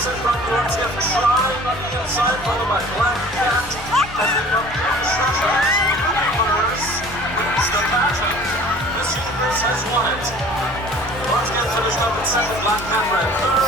Chris in front, Goretzka trying on the inside, followed by Black Cat. As they come down Shasha. It's the pattern. This year Chris has won it. Goretzka finished up in second, Black Cat ran third.